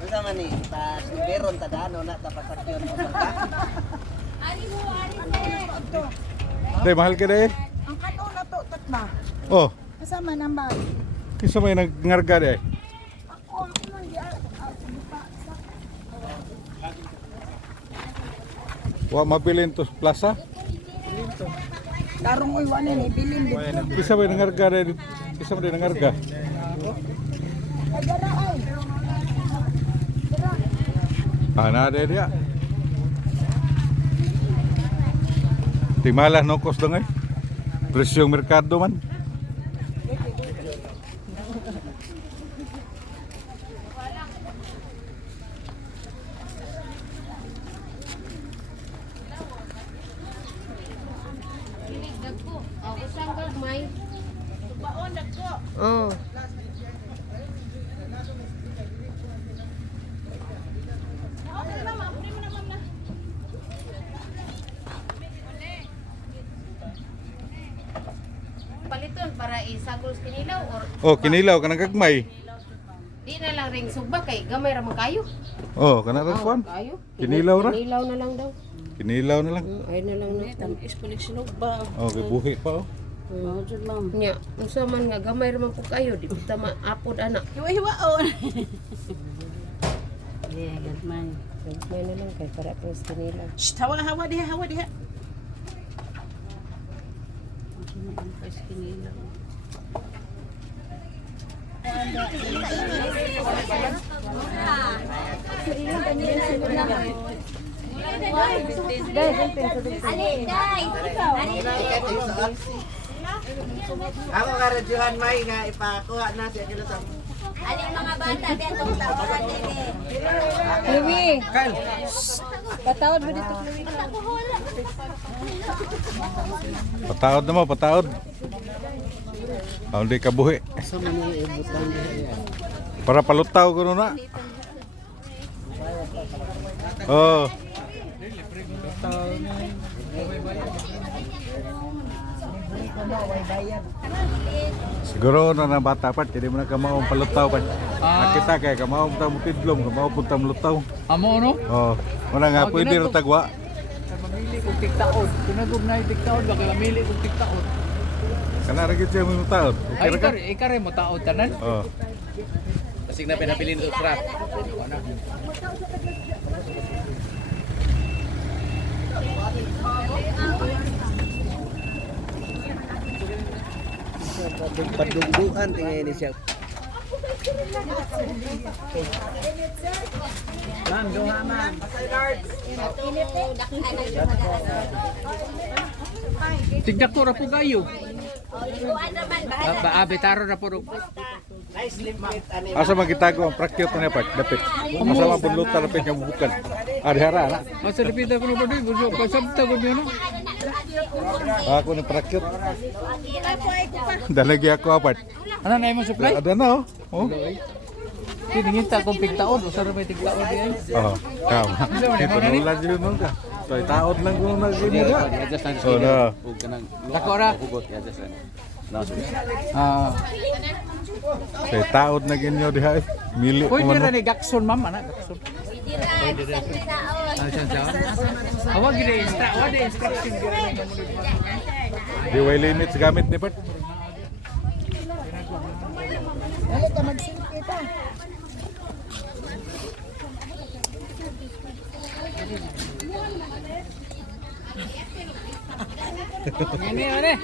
Unsa man ni ta meron ta dano na tapasakyon mo ka. Ari sir. Day, mahal ka day. Ang kato na to, tatma. Oh, Kasama ng bag. kisa may nagngarga day. Ako lang di Wa mabilin to plaza. Darong uy, wala ni, bilin dito. Kisa may nangarga day. Kisa may nangarga. Ay, dara ay. Ana day dia. Timalah no cost dong eh. Presyong merkado man. Oh. Paliton para isagol sa kinilaw or Oh, kinilaw kanang gagmay. di na lang ring sugba kay gamay ra man kayo. Oh, kana ra kuan. Kayo. Kinilaw ra. Kinilaw na lang daw. Kinilaw na lang. Ay na lang na. Okay, buhi pa oh. Nya, unsa man nga gamay ra man po kayo, di kita maapod anak. Hiwa-hiwaon. Gamay na lang kay para po sa kinilaw. Shh, hawa diha, hawa diha. Ako ka radyohan may nga ipakuha na siya kilo sa. Ali mga bata diyan tong tapuan dire. Louie. Patawad mo dito, Louie. Pataod na mo, pataod. Hindi ka buhi. Para palutaw ko na. Oh. Siguro na bata pa, hindi mo na kamaong palutaw pa. Nakita kay kamaong ta mo tidlom, kamaong punta mo lutaw. Amo no? Oh, wala nga pwede ra tagwa. Mamili kong tiktaod. Tunagog na yung tiktaod, baka mamili kong tiktaod. Kana ra gid siya mo taod. Ay, Okay ra ka? ikare mo taod tanan. Oh. Kasing na pinapilin ultra. Padungduan tingay ni siya. Ma'am, duha ma'am. Tigdak ko ra po kayo. Iluan naman bahala. Baabe taro ra po. Nice limp it ani. Asa magitago ang prakyot na pa dapit. Asa man bunluta dapit nga bukan. Adhara na. Asa dipita ko na po din. Gusto ko sabta ko niyo no. Ako ni prakyot. Dalagi ako apat. Ano na imong supply? Ada na oh. Oh. Tiningin ta kong tigtaod. Usa ra may tigtaod di ay. Oh. Kama. Ito na ulan yun nung ka. So taod lang ko na gini da. Oh na. Dako ra. Ah, So taod na ginyo diha. Mili ko pwede ra man. ni Gakson ma'am ana Gakson. Ano siya siya? Awag gid instruction gid na Di way limits gamit ni Pat. Dali ka mag-selfie pa. Ini mana?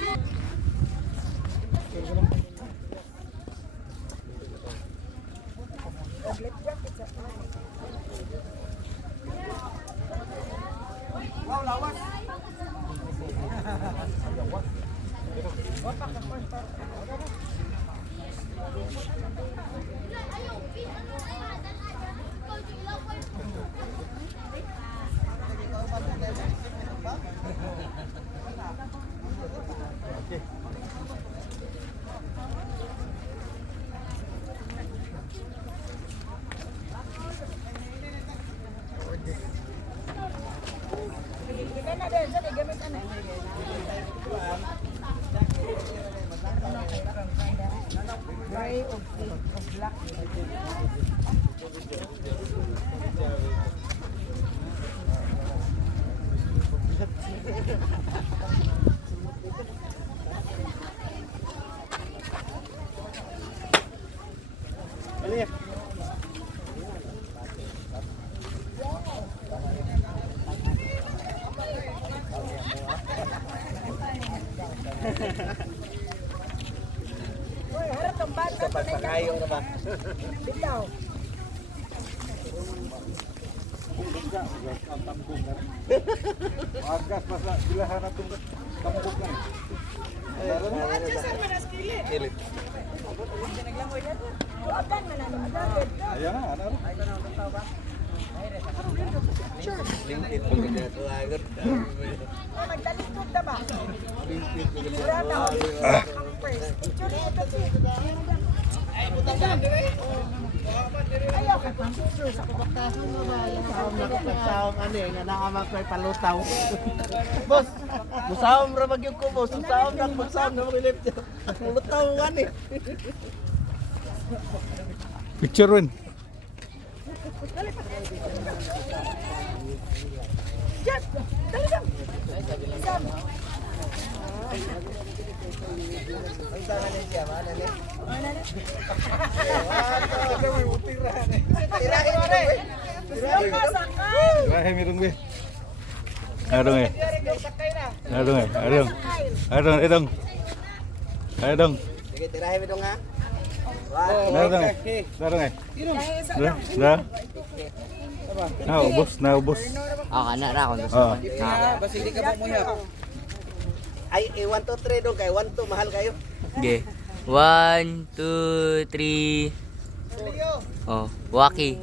Gray o pink o black. Uy, harap ang bata. Pagpakayong na ba? Bitaw. Agas basta bilahan na itong tambok na. Kilit. Tuwagan man ang mga David. Ayan na, ano? Lingkit pag ito agad. Magdalikod na ba? Wala na. Ang first. Picture ito si. Ayaw ka pang picture sa kabaktahan mo ba? Musawam ano eh, nga nakamakay palutaw. Boss, musawam ra magyug ko boss. Musawam na maglip. Palutaw ano eh. Picture win. Yes! Dali lang! Isam! Tirahin mo rin. Tirahin mirong be. Adong eh. Adong eh. Adong. Adong, adong. Adong. Sige, tirahin mo dong ha. Adong eh. Adong eh. Da. Naubos, naubos. Kana ra kon. Oh. Ay, 1, 2, 3 dong kay 1, 2, mahal kayo. Okay. 1, 2, 3. Oh, waki.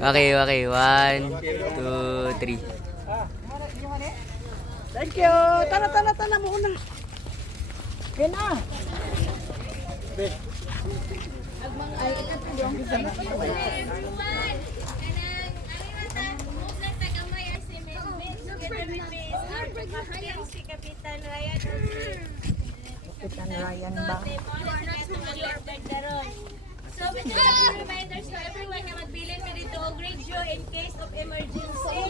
Okay, okay. 1, 2, 3. Thank you! Tana mo una! Kena! Ay, ito yung Si Kapitan Ryan. Kapitan Ryan ba? So, just reminders to everyone na magbilin mo dito og radio in case of emergency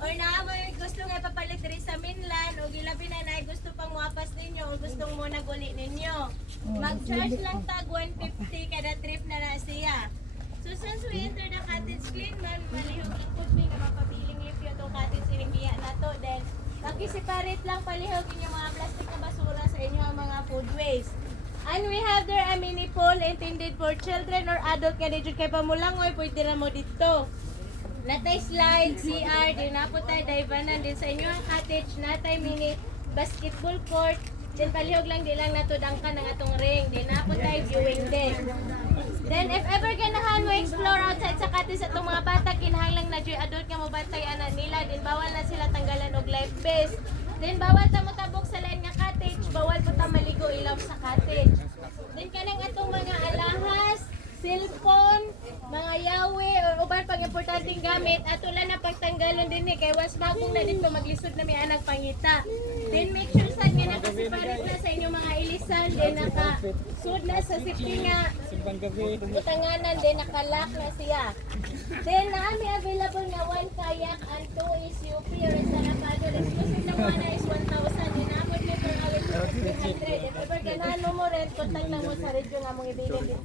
or na mo gusto nga papalit diri sa mainland o gilabi na gusto pang muapas ninyo o gustong mo naguli ninyo. Mag-charge lang tag 150 kada trip na siya. So since we enter the cottage clean man, malihog ang food nga mapabiling if yung itong cottage ilimbiya na to. Then, separate lang palihog yung mga plastic na basura sa inyong mga food waste. And we have there a mini pool intended for children or adult nga dito kay pamulangoy, pwede na mo dito. Natay slide, CR, din na po tayo daivanan din sa inyong cottage, natay mini basketball court, din palihog lang, di lang natudangkan ng atong ring, din na po tayo viewing din. Then if ever ganahan mo explore outside sa cottage at itong mga bata, kinahanglang na dyan adult nga mo bantay anak nila, din bawal na sila tanggalan og life vest. Then bawal ta mo tabok sa lain nga cottage, bawal po ta maligo ilaw sa cottage. Then kanang atong mga alahas, cellphone, mga yawe o uban pang importanteng gamit ato lang na pagtanggalon din kay was bagong na dito maglisod na may anak pangita. Then make sure sad nga nakaseparate na sa inyong mga ilisan, then naka-sud na sa safety nga butanganan, then naka-lock na siya. Then naami available nga 1 kayak and 2 is UP or sa napado. Exclusive na mga na is 1,000. Then amod mo per hour 300. If ever ganahan mo rin, contact na mo sa radio nga mong ibilin.